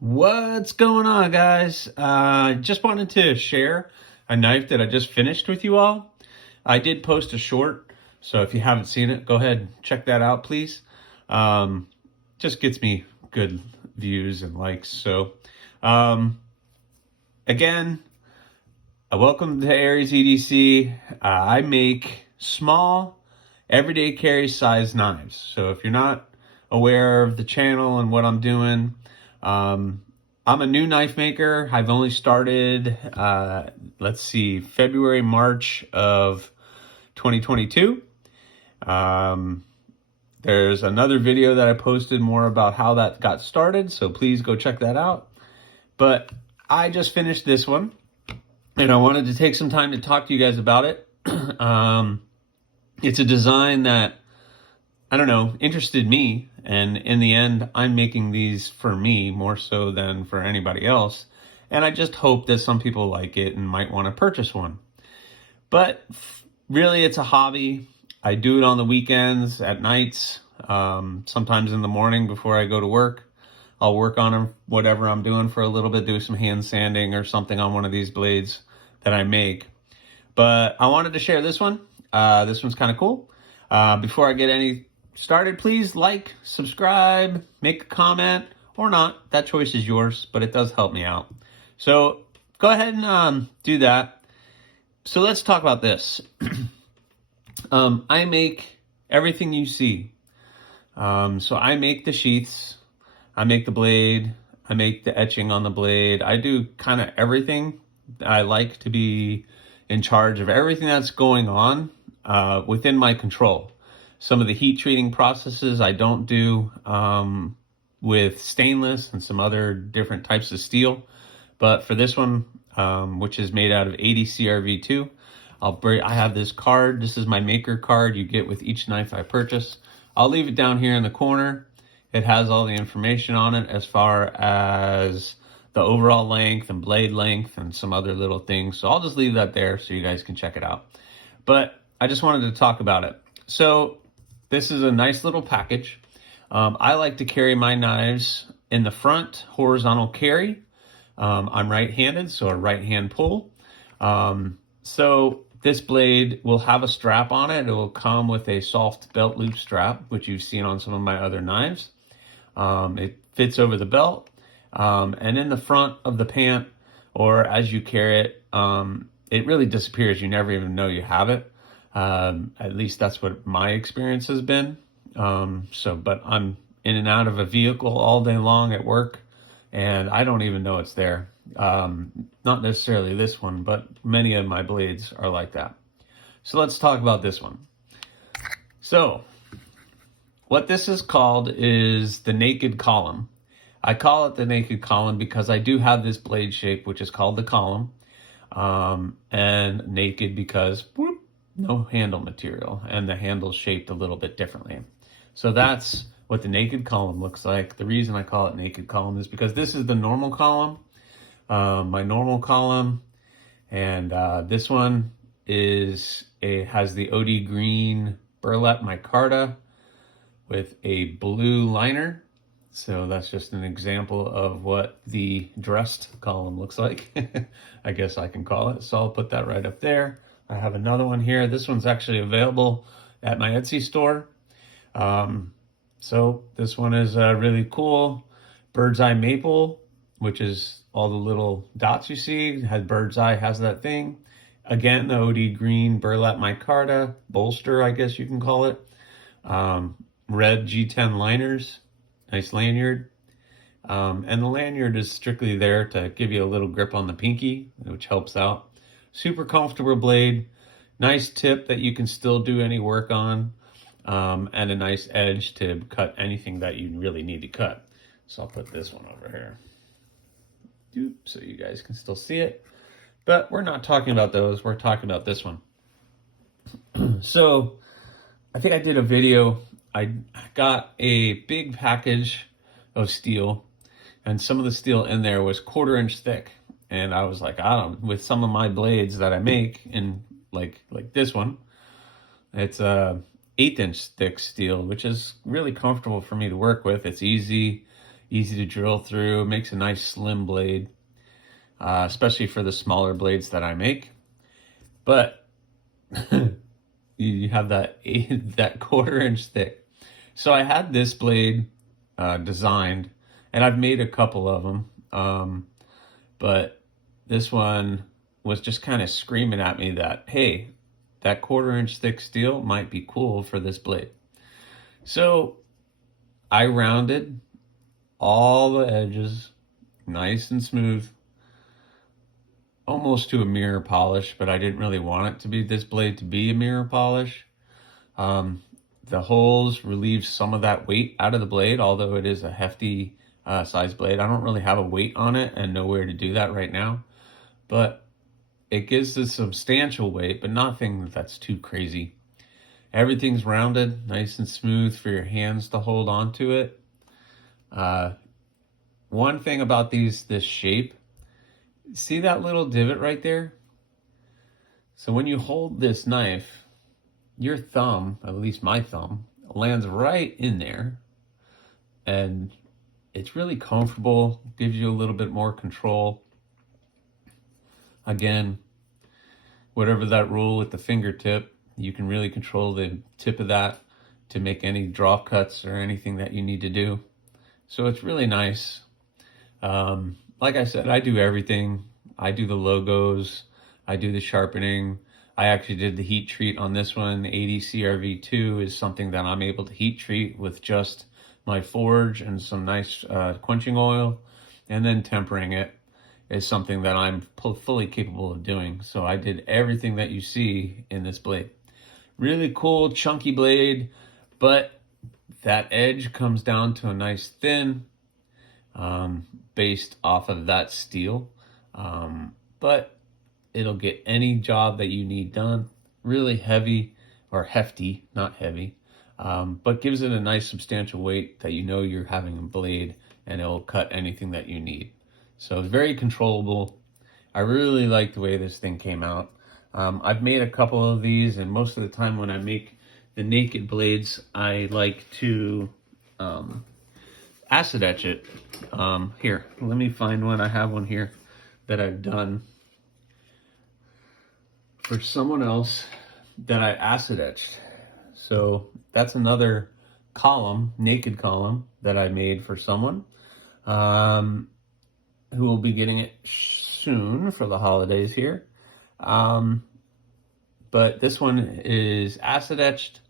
What's going on, guys? Just wanted to share a knife that I just finished with you all. I did post a short, so if you haven't seen it, go ahead and check that out, please. Um, just gets me good views and likes. So, um, again, welcome to Aries EDC. I make small, everyday carry size knives. So if you're not aware of the channel and what I'm doing, I'm a new knife maker. I've only started, February, March of 2022. There's another video that I posted more about how that got started, so please go check that out. But I just finished this one, and I wanted to take some time to talk to you guys about it. It's a design that, I don't know, interested me. And in the end, I'm making these for me more so than for anybody else. And I just hope that some people like it and might want to purchase one. But really, it's a hobby. I do it on the weekends, at nights, sometimes in the morning before I go to work. I'll work on whatever I'm doing for a little bit, do some hand sanding or something on one of these blades that I make. But I wanted to share this one. This one's kind of cool. Before I get any started, please like, subscribe, make a comment, or not. That choice is yours, but it does help me out. So go ahead and do that. So let's talk about this. I make everything you see. So I make the sheaths, I make the blade, I make the etching on the blade. I do kind of everything. I like to be in charge of everything that's going on within my control. Some of the heat treating processes I don't do with stainless and some other different types of steel. But for this one, which is made out of 80 CRV2, I have this card. This is my maker card you get with each knife I purchase. I'll leave it down here in the corner. It has all the information on it as far as the overall length and blade length and some other little things. So I'll just leave that there so you guys can check it out. But I just wanted to talk about it. So this is a nice little package. I like to carry my knives in the front, horizontal carry. I'm right-handed, so a right-hand pull. So this blade will have a strap on it. It will come with a soft belt loop strap, which you've seen on some of my other knives. It fits over the belt. And in the front of the pant, or as you carry it, it really disappears. You never even know you have it. At least that's what my experience has been. But I'm in and out of a vehicle all day long at work, and I don't even know it's there. Not necessarily this one, but many of my blades are like that. So let's talk about this one. So what this is called is the naked column. I call it the naked column because I do have this blade shape, which is called the column, and naked because no handle material, and the handle's shaped a little bit differently. So that's what the naked column looks like. The reason I call it naked column is because this is the normal column, my normal column, and this one has the OD green burlap micarta with a blue liner. So that's just an example of what the dressed column looks like. I guess I can call it. So I'll put that right up there. I have another one here. This one's actually available at my Etsy store. So this one is really cool. Bird's eye maple, which is all the little dots you see. Bird's eye has that thing. Again, the OD green burlap micarta bolster, I guess you can call it. Red G10 liners, nice lanyard. And the lanyard is strictly there to give you a little grip on the pinky, which helps out. Super comfortable blade, nice tip that you can still do any work on, and a nice edge to cut anything that you really need to cut. So I'll put this one over here, so you guys can still see it. But we're not talking about those, we're talking about this one. So I think I did a video. I got a big package of steel, and some of the steel in there was 1/4 inch thick. And I was like, with some of my blades that I make, in like this one, it's a 1/8 inch thick steel, which is really comfortable for me to work with. It's easy. easy to drill through, makes a nice slim blade, especially for the smaller blades that I make. But you have that that 1/4 inch thick. So I had this blade designed, and I've made a couple of them, but this one was just kind of screaming at me that, hey, that 1/4 inch thick steel might be cool for this blade. So I rounded all the edges nice and smooth, almost to a mirror polish, but I didn't really want it to be this blade to be a mirror polish. The holes relieve some of that weight out of the blade, although it is a hefty size blade. I don't really have a weight on it and nowhere to do that right now, but it gives a substantial weight, but nothing that's too crazy. Everything's rounded, nice and smooth for your hands to hold on to it. One thing about this shape, see that little divot right there? So when you hold this knife, your thumb, at least my thumb, lands right in there, and it's really comfortable, gives you a little bit more control. Again, whatever that rule with the fingertip, you can really control the tip of that to make any draw cuts or anything that you need to do. So it's really nice. Like I said, I do everything. I do the logos, I do the sharpening. I actually did the heat treat on this one. 80 CRV2 is something that I'm able to heat treat with just my forge and some nice quenching oil, and then tempering it is something that I'm fully capable of doing. So I did everything that you see in this blade. Really cool, chunky blade, but that edge comes down to a nice thin, based off of that steel. But it'll get any job that you need done. Really heavy, or hefty, not heavy, but gives it a nice substantial weight that you know you're having a blade, and it'll cut anything that you need. So it's very controllable. I really like the way this thing came out. I've made a couple of these, and most of the time when I make the naked blades, I like to acid etch it. Here, let me find one. I have one here that I've done for someone else that I acid etched. So that's another column, naked column, that I made for someone who will be getting it soon for the holidays here. But this one is acid etched.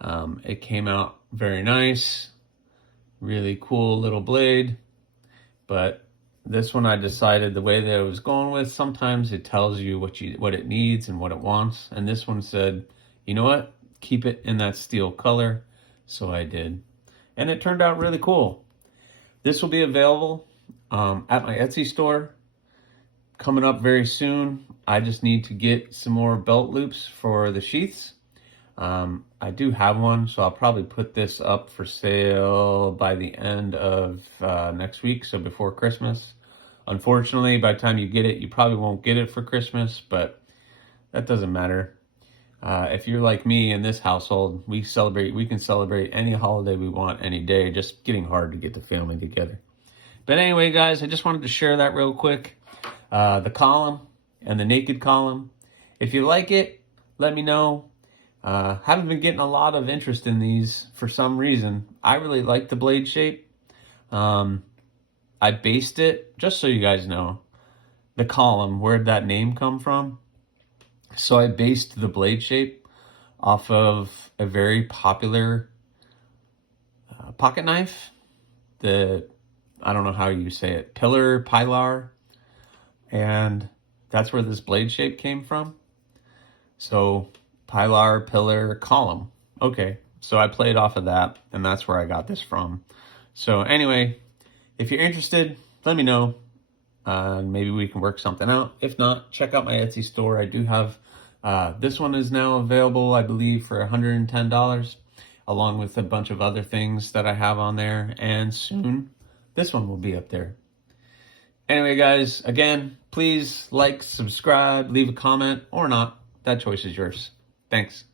It came out very nice, really cool little blade. But this one I decided the way that I was going with, sometimes it tells you what it needs and what it wants. And this one said, you know what? Keep it in that steel color. So I did. And it turned out really cool. This will be available at my Etsy store coming up very soon. I just need to get some more belt loops for the sheaths. I do have one, so I'll probably put this up for sale by the end of next week, so before Christmas. Unfortunately, by the time you get it, you probably won't get it for Christmas, but that doesn't matter. If you're like me in this household, we can celebrate any holiday we want any day, just getting hard to get the family together. But anyway, guys, I just wanted to share that real quick. The column and the naked column. If you like it, let me know. Haven't been getting a lot of interest in these for some reason. I really like the blade shape. I based it, just so you guys know, the column, where'd that name come from? So I based the blade shape off of a very popular pocket knife. I don't know how you say it, Pilar. And that's where this blade shape came from. So Pilar, pillar, column. Okay, so I played off of that, and that's where I got this from. So anyway, if you're interested, let me know. Maybe we can work something out. If not, check out my Etsy store. I do have, this one is now available, I believe, for $110, along with a bunch of other things that I have on there. And soon, this one will be up there. Anyway, guys, again, please like, subscribe, leave a comment, or not. That choice is yours. Thanks.